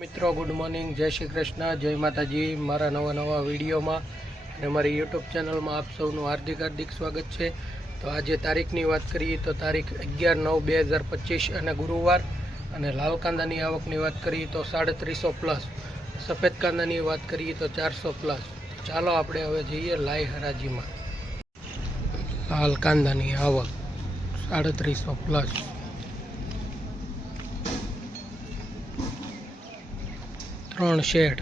મિત્રો good morning જય શ્રી કૃષ્ણ. જય માતાજી. મારા નવા નવા વિડીયોમાં અને મારી યુટ્યુબ ચેનલમાં આપ સૌનું હાર્દિક હાર્દિક સ્વાગત છે. તો આજે તારીખની વાત કરીએ તો તારીખ અગિયાર નવ બે હજાર પચીસ અને ગુરુવાર અને લાલ કાંદાની આવકની વાત કરીએ તો સાડત્રીસો પ્લસ. સફેદ કાંદાની વાત કરીએ તો ચારસો પ્લસ. ચાલો આપણે હવે જઈએ લાઈ હરાજીમાં. લાલ કાંદાની આવક સાડત્રીસો પ્લસ. ત્રણ શેડ.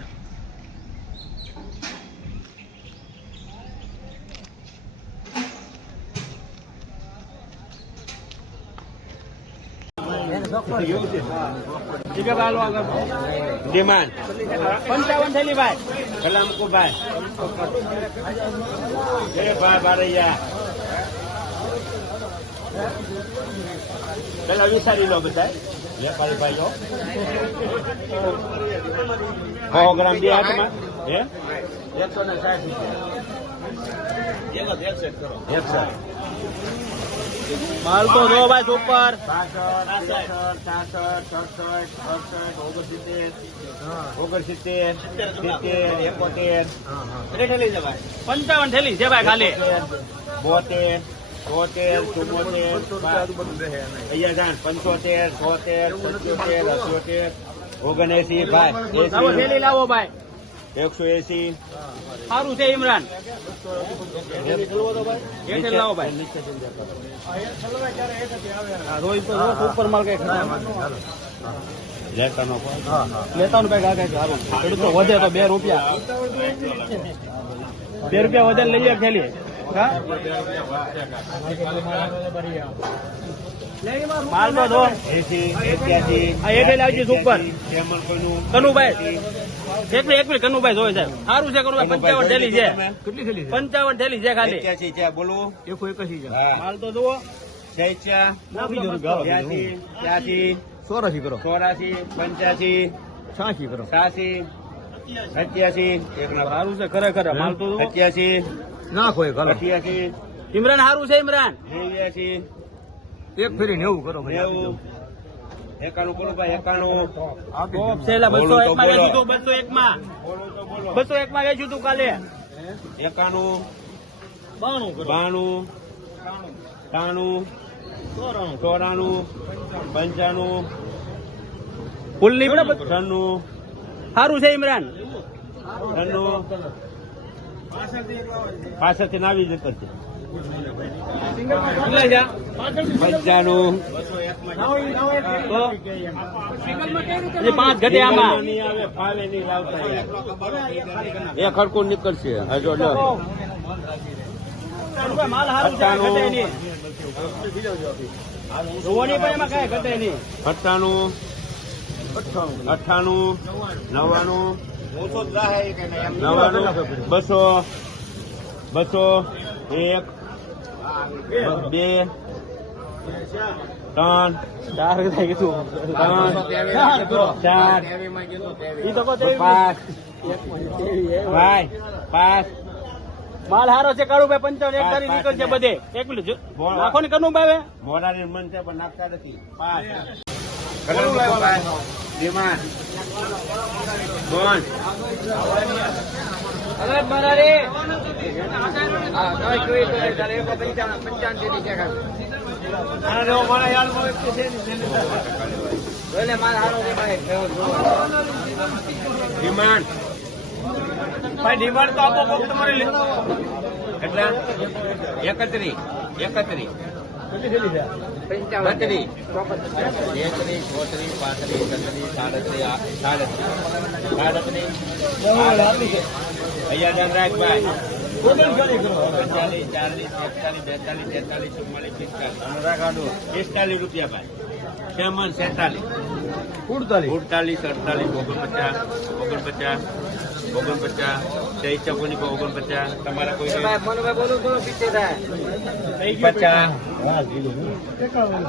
ડિમાન્ડ. પંચાવન થેલી ભાઈ. કલામ ભાઈ એ ભાઈ બારૈયા. પેલા વિચારી લો બધા વેપારી ભાઈઓ સો ગ્રામ બે હાથમાં હે એકસો ને સાઠ રૂપિયા એકસો માલ તો જો ભાઈ સુપર પાસઠ છાસઠ સડસઠ સડસઠ ઓગણસિત્તેર ઓગણસિત્તેર સિત્તેર એકોતેર પંચાવન થેલી છે ભાઈ ખાલી બોતેર તોતેર ચુમ્મોતેર અહીંયા પંચોતેર છોતેર પંચોતેર અઠ્યોતેર ઓગણએસી ભાઈ. લાવો એસી. લાવો ભાઈ. એકસો એસી. સારું છે ઇમરાન. સુપર માલ કઈ લેતાનો સારું ખેડૂતો વધે તો બે રૂપિયા. બે રૂપિયા વધારે લઈએ થેલી. હા? માલ એસી એક્યાસી આ એરટેલ આવશે સુપર સેમલ કોઈનું કનુભાઈ. એકલી એકલી કનુભાઈ જોઈ સાહેબ. સારું છે કનુભાઈ પંચાવન થેલી છે. કેટલી થેલી પંચાવન થેલી છે ખાલી. એક્યાસી એકસો એકાસી છે. માલ તો જુઓ. છેચ્યા નાખી દો ગાળો. ત્યાસી ત્યાસી ચોરાસી કરો. ચોરાસી પંચ્યાસી. છાસી કરો. છાસી સત્યાસી સારું છે ખરેખર. માલ તો નાખો એક અઠ્યાસી ઇમરાન સારું છે ઇમરાન? નેવ્યાસી એક ફેરી નેવું કરો નેવું. એકાણું બોલો ભાઈ એકાણું. છે બસો એક માં બોલો. વેચ્યું તું બસો એક માં બોલો. બસો એક માં વેચ્યું તું કાલે. એકાણું. બાણું બાણું. ત્રાણું ચોરાણું પંચાણું. સારું છે ઇમરાન. છન્નું. પાછળથી નાવી તો? એ પાંચ ઘટે આમાં. એ ખડકું નીકળશે. હજો અઠ્ઠાણું અઠ્ઠાણું. નવ્વાણું. બસો બસો એક બે ત્રણ ચાર કીધું ત્રણ ચાર પાંચ ભાઈ પાંચ. માલ હારો છે કાળુભાઈ પંચાવન એક તારીખ નીકળશે બધે. એક મિનિટ. નાખો ને કનું ભાવે? મોરારી મન છે પણ નાખતા નથી. પાંચ. કલર મૂકો પાંચ ડિમાન્ડ. બોલ. મારે બરારી ડિમાન્ડ. ભાઈ ડિમાન્ડ તો આપો તમારે લે કેટલા? એકત્રીસ પાંત્રીસ છત્રીસ સાડત્રીસ આ- સાડત્રીસ સાડત્રીસ અહીંયા ધનરાજભાઈ પચાલીસ ચાલીસ એકતાલીસ બેતાલીસ તેતાલીસ ચુમ્માલીસ પિસ્તાલીસ. પિસ્તાલીસ રૂપિયા ભાઈ. સેમન સેતાલીસ ઉડતાલીસ અડતાલીસ ઓગણપચાસ ઓગણપચાસ ઓગણપચાસ ચોકોની પર ઓગણપચાસ. તમારા કોઈ પચાસ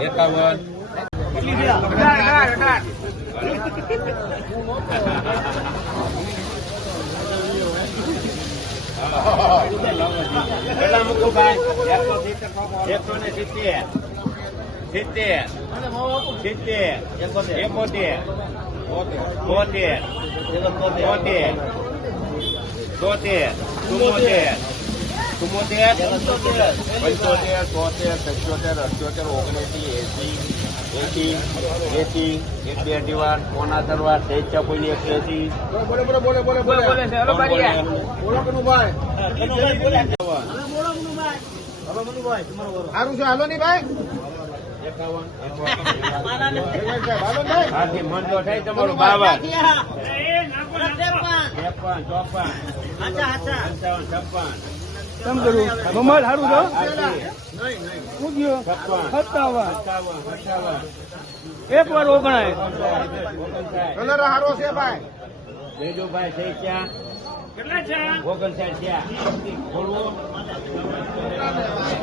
એકાવન. કેટલા મૂકું ભાઈ? એકસો ને સિત્તેર. સિત્તેર સિત્તેર એકોતેર તોતેર તોતેર તોતેર ચુમ્મોતેર ચુમ્મોતેર પંચોતેર તોતેર સત્યોતેર અઠ્યોતેર ઓગણએસી એસી એસી એસી એક બે અઢીવાર પોના તરવાર તેજા કોઈ એક એસી સારું છે, હાલો ની ભાઈ? મન તો થાય તમારું બાવન. ત્રેપન ચોપન. પંચાવન છપ્પન. કેમ કરું? મમલ સારું છો શું ગયો સત્તાવન સત્તાવન. એક વાર ઓગણાય. કલર હારો છે ભાઈ. વેજુભાઈ થઈ ત્યાં ઓગણસાઠ થયા.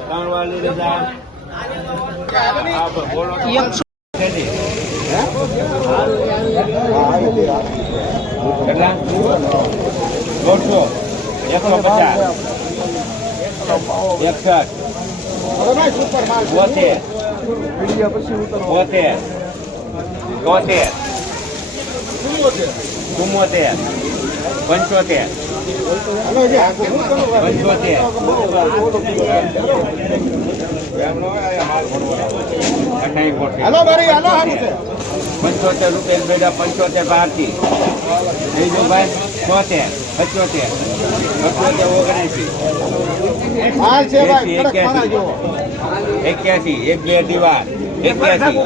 ત્રણ વાર લીધા. દોઢસો એકસો પચાસ એકસઠ બોતેર બોતેર તોતેર ચુમ્મોતેર પંચોતેર? પંચોતેર પંચોતેર રૂપિયા બેડા પંચોતેર બહારથી બીજું ભાઈ છોતેર પંચોતેર. પંચોતેર ઓગણસી એક્યાસી. એક્યાસી એક બે દિવાર એક્યાસી.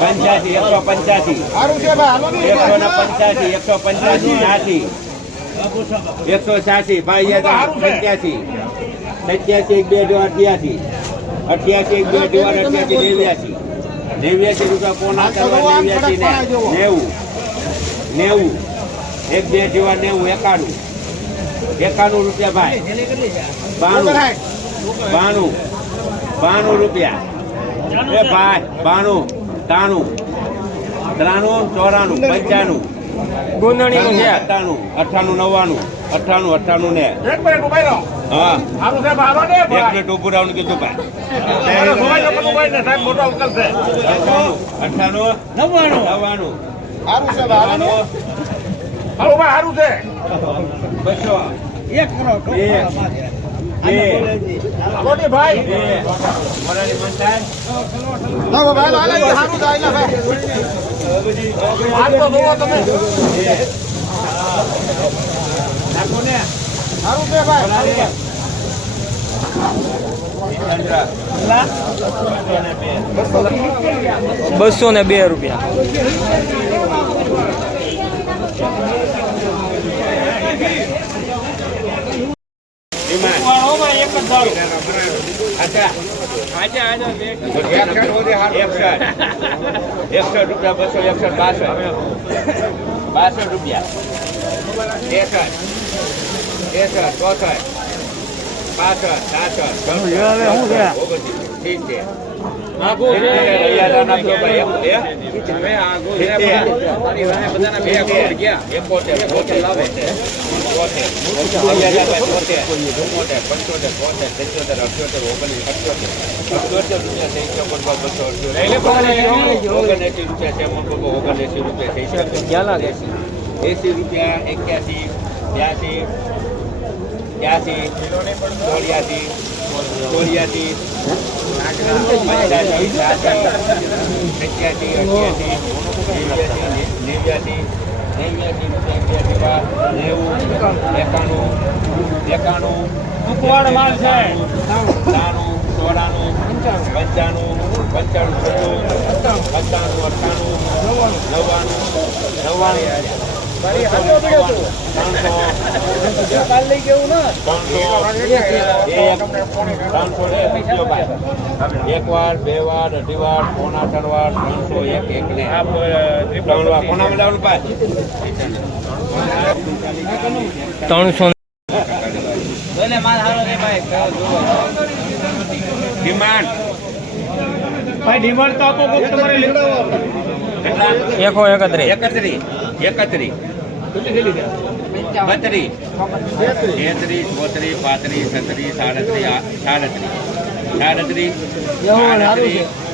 પંચ્યાસી એકસો પંચ્યાસી. એકસો ને પંચ્યાસી એકસો પંચ્યાસી છ્યાસી એકસો છ્યાસી. ભાઈ સત્યાસી. સત્યાસી એક બે અઢી અઠ્યાસી. અઠ્યાસી એક બે અઢી અઠ્યાસી નેવ્યાસી. નેવ્યાસી રૂપિયા કોના કરવા નેવ્યાસી ને નેવું. નેવું. એક બે જેવા નેવું એકાણું. એકાણું રૂપિયા ભાઈ. બાણું. બાણું. બાણું રૂપિયા. એ ભાઈ બાણું ત્રાણું. ત્રાણું ચોરાણું પંચાણું. ગુંદણીનું છે. અઠ્ઠાણું અઠ્ઠાણું નવ્વાણું. અઠ્ઠાણું અઠ્ઠાણું ને. એક મિનિટ ઊભા રહો હા. એક મિનિટ ઉભું રહેવાનું કીધું ભાઈ. અઠ્ઠાણું નવ્વાણું. નવ્વાણું. સારું છે. સારું બસો. એક બે બે હાલો ને. ભાઈ. બે રૂપિયા. મનસાર લાવો ભાઈ હાલો હાલો સારું છે હાલો ભાઈ હાલ તો જોવો તમે નાખો ને સારું છે ભાઈ પંચોતેર ચંદ્ર બસો અઠ્યોતેર બે અઠ્યોતેર. વિમાન રૂપિયા એકસઠ રૂપિયા બસો બાસઠ બાસઠ રૂપિયા ત્રેસઠ ત્રેસઠ ચોસઠ રૂપિયા છે એસી રૂપિયા એક્યાસી બ્યાસી ત્યાસી ચોર્યાસી ચોર્યાસી સત્યાસી અઠ્યાસી નેવ્યાસી નેવ્યાસી રૂપિયા નેવું એકાણું એકાણું કુકવાડ માલ છે. ત્રાણું ચોરાણું પંચાણું પંચાણું છન્નું સત્તાણું અઠ્ઠાણું નવ્વાણું એક વાર બે વાર અઢી વાર પોણા ત્રણ વાર ત્રણસો એક એક ને ત્રણ વાર કોના મળવાનું ભાઈ ત્રણસો ડિમાન્ડ. ભાઈ ડિમાન્ડ તો આપો કોક તમારે કેટલા? એકો એકત્રીસ. એકત્રીસ. એકત્રીસ. બત્રીસ. તેત્રીસ ચોત્રીસ પાંત્રીસ છત્રીસ સાડત્રીસ આ- સાડત્રીસ. સાડત્રીસ.